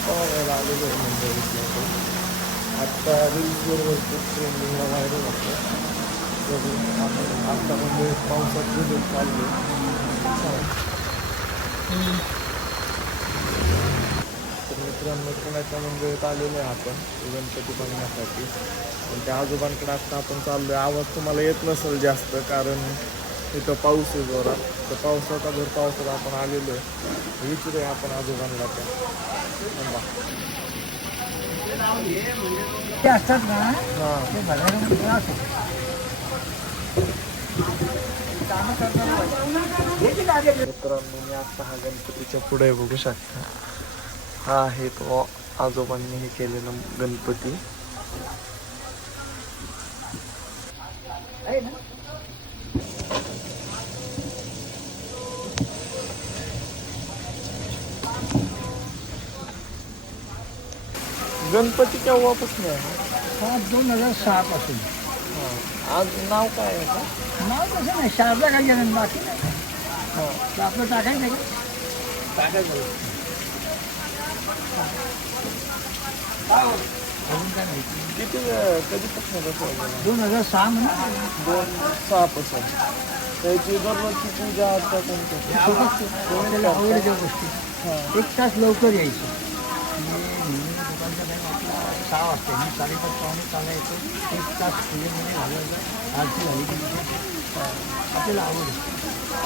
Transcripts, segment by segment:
गप्पा मारायला आलेलो आहे मुंबईतल्या तो. आत्ता रील्सवर ट्रेंडिंगला व्हायरल होतं. तर आपण आत्ता म्हणजे पावसात भिजत चाललो तर मित्रांनो, पुण्याच्या मुंबईत आलेलो आहे आपण गणपती बघण्यासाठी. पण त्या आजोबांकडे आत्ता आपण चाललो आहे. आवाज तुम्हाला येत नसेल जास्त, कारण इथं पाऊस आहे जोरात. तर भर पावसात आपण आलेलो आहे. विचारूया आपण आजोबांना त्या. थांबा. ते असतात ना, हां ते भरण्याला त्रास होतो. कामं करताना हे की नाही ते मित्रांनो, मी आता हा गणपतीच्या पुढे बघू शकता. हा आहे तो आजोबांनी हे केलेला गणपती. आहे ना? गणपती केव्हापासून आहे? हा 2006 पासून. हां, आज नाव काय आहे का? नाव तसं नाही, शारदा काही जण बाकी नाही. हां, तर आपलं टाकायचं आहे का? टाकायचं. अजून काय माहिती किती कधीपासून बसवलं? 2006 म्हणा. 2-6 पासून. त्याची दररोजची पूजा आता कोणती? त्याला आवडीच्या गोष्टी. हां 1 तास लवकर यायचं. म्हणजे नेहमी दुकानचा टाईम आपला 6 वाजता. मी 5:30 पावणे चालायचो. 1 तास पूजेमध्ये घालवायचं. आरती झाली की आपल्याला आवड आहे.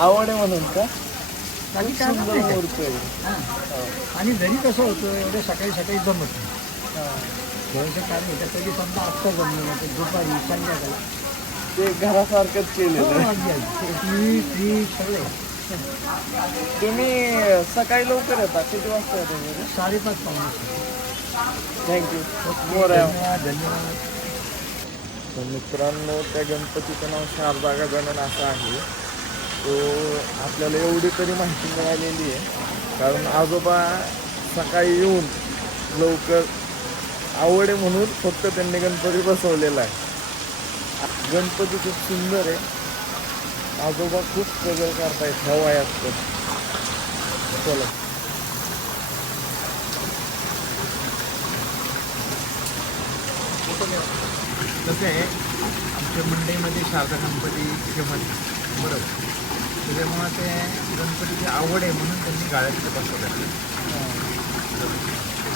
आवड आहे म्हणून का? बाकी खूप काय सुंदर नाही काय. मूर्ती आहे. हां. हां आणि घरी कसं होतं, एवढं सकाळी सकाळी जमत नाही. हां. थोडंसं काम होतं, कधी समजा आत्ता जमलं नाही तर दुपारी संध्याकाळी. ते घरासारखंच हो, केलेलं आहे. अगदी अगदी. फ्रीज सगळे. तुम्ही सकाळी लवकर येता, किती वाजता येता तुम्ही? 5:30 पावणे. थँक्यू. मोर आहे. धन्यवाद धन्यवाद. तर मित्रांनो, त्या गणपतीचं नाव शारदा गजानन असं आहे. तो आपल्याला एवढी तरी माहिती मिळालेली आहे, कारण आजोबा सकाळी येऊन लवकर आवड आहे म्हणून फक्त त्यांनी गणपती बसवलेला आहे. गणपती खूप सुंदर आहे. आजोबा खूप स्ट्रगल करतायत ह्या वयात पण. चला. कसं आहे, आमच्या मंडईमध्ये शारदा गणपती फेमस आहे बरोबर. त्याच्यामुळं ते गणपतीची आवड आहे म्हणून त्यांनी गाळ्यात बसवलं.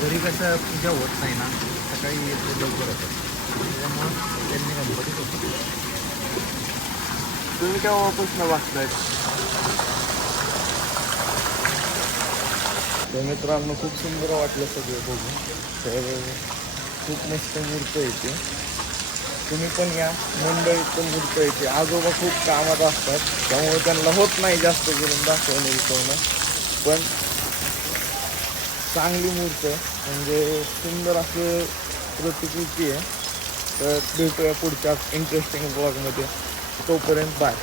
घरी कसं पूजा होत नाही ना, सकाळी येतो लवकर होतं, त्याच्यामुळं त्यांनी गणपती बसवले. तुम्ही केव्हापासून वाचताय? तर मित्रांनो, खूप सुंदर वाटलं सगळं बघून. तर खूप मस्त मूर्ती आहे ती. तुम्ही पण या, मुंबईत पण मूर्ती आहे ती. आजोबा खूप कामात असतात, त्यामुळे त्यांना होत नाही जास्त करून दाखवणं. पण चांगली मूर्ती आहे, म्हणजे सुंदर असं प्रतिकृती आहे. तर भेटूया पुढच्या इंटरेस्टिंग ब्लॉगमध्ये. तोपर्यंत बाय.